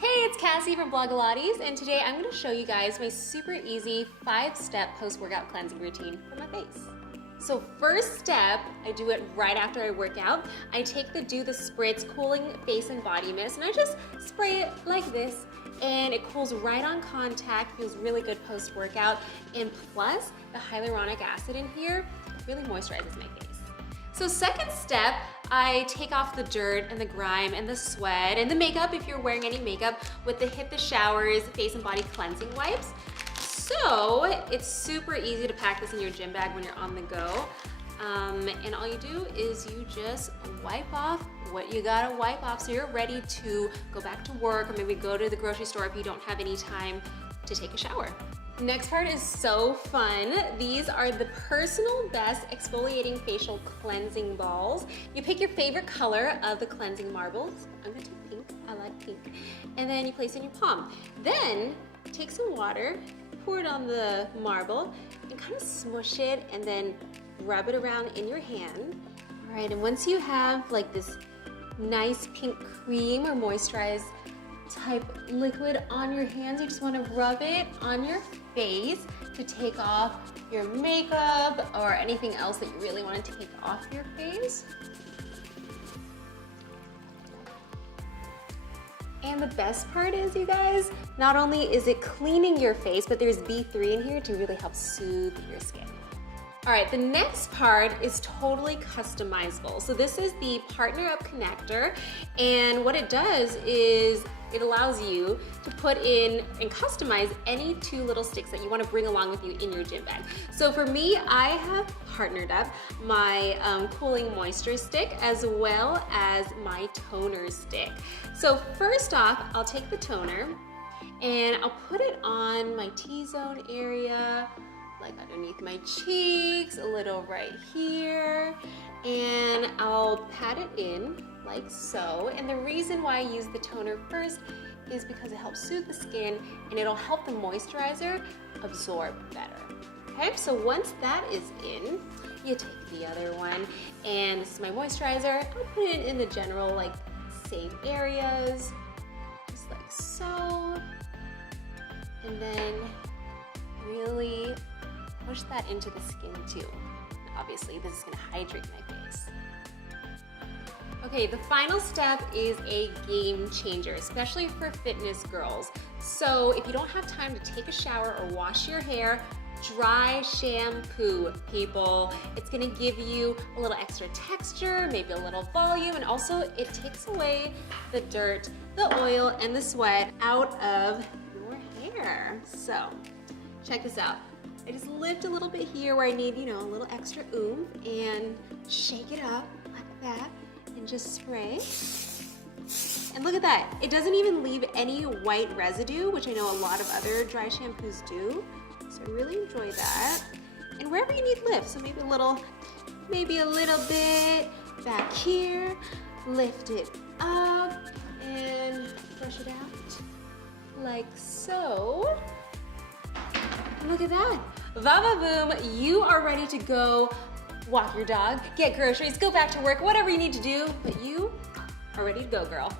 Hey, it's Cassie from Blogilates, and today I'm going to show you guys my super easy 5-step post-workout cleansing routine for my face. So first step, I do it right after I work out. I take the Spritz cooling face and body mist and I just spray it like this, and it cools right on contact, feels really good post-workout, and plus the hyaluronic acid in here really moisturizes my face. So second step, I take off the dirt and the grime and the sweat and the makeup if you're wearing any makeup with the Hit the Showers face and body cleansing wipes. So it's super easy to pack this in your gym bag when you're on the go. And all you do is you just wipe off what you gotta wipe off so you're ready to go back to work or maybe go to the grocery store if you don't have any time to take a shower. Next part is so fun. These are the personal best exfoliating facial cleansing balls. You pick your favorite color of the cleansing marbles. I'm gonna take pink, I like pink. And then you place it in your palm. Then take some water, pour it on the marble, and kind of smush it and then rub it around in your hand. All right, and once you have like this nice pink cream or moisturized type liquid on your hands, you just want to rub it on your face to take off your makeup or anything else that you really want to take off your face. And the best part is, you guys, not only is it cleaning your face, but there's B3 in here to really help soothe your skin. All right, the next part is totally customizable. So this is the Partner Up connector, and what it does is it allows you to put in and customize any 2 little sticks that you want to bring along with you in your gym bag. So for me, I have partnered up my cooling moisture stick as well as my toner stick. So first off, I'll take the toner and I'll put it on my T-zone area, like underneath my cheeks, a little right here, and I'll pat it in like so. And the reason why I use the toner first is because it helps soothe the skin and it'll help the moisturizer absorb better. Okay, so once that is in, you take the other one, and this is my moisturizer. I'll put it in the general like same areas, just like so, and then really push that into the skin too. Obviously, this is gonna hydrate my face. Okay, the final step is a game changer, especially for fitness girls. So if you don't have time to take a shower or wash your hair, dry shampoo, people. It's gonna give you a little extra texture, maybe a little volume, and also it takes away the dirt, the oil, and the sweat out of your hair. So check this out. I just lift a little bit here where I need, a little extra oomph, and shake it up like that, and just spray. And look at that. It doesn't even leave any white residue, which I know a lot of other dry shampoos do. So I really enjoy that. And wherever you need lift, so maybe a little bit back here, lift it up, and brush it out like so. Look at that. Va-va-boom, you are ready to go walk your dog, get groceries, go back to work, whatever you need to do, but you are ready to go, girl.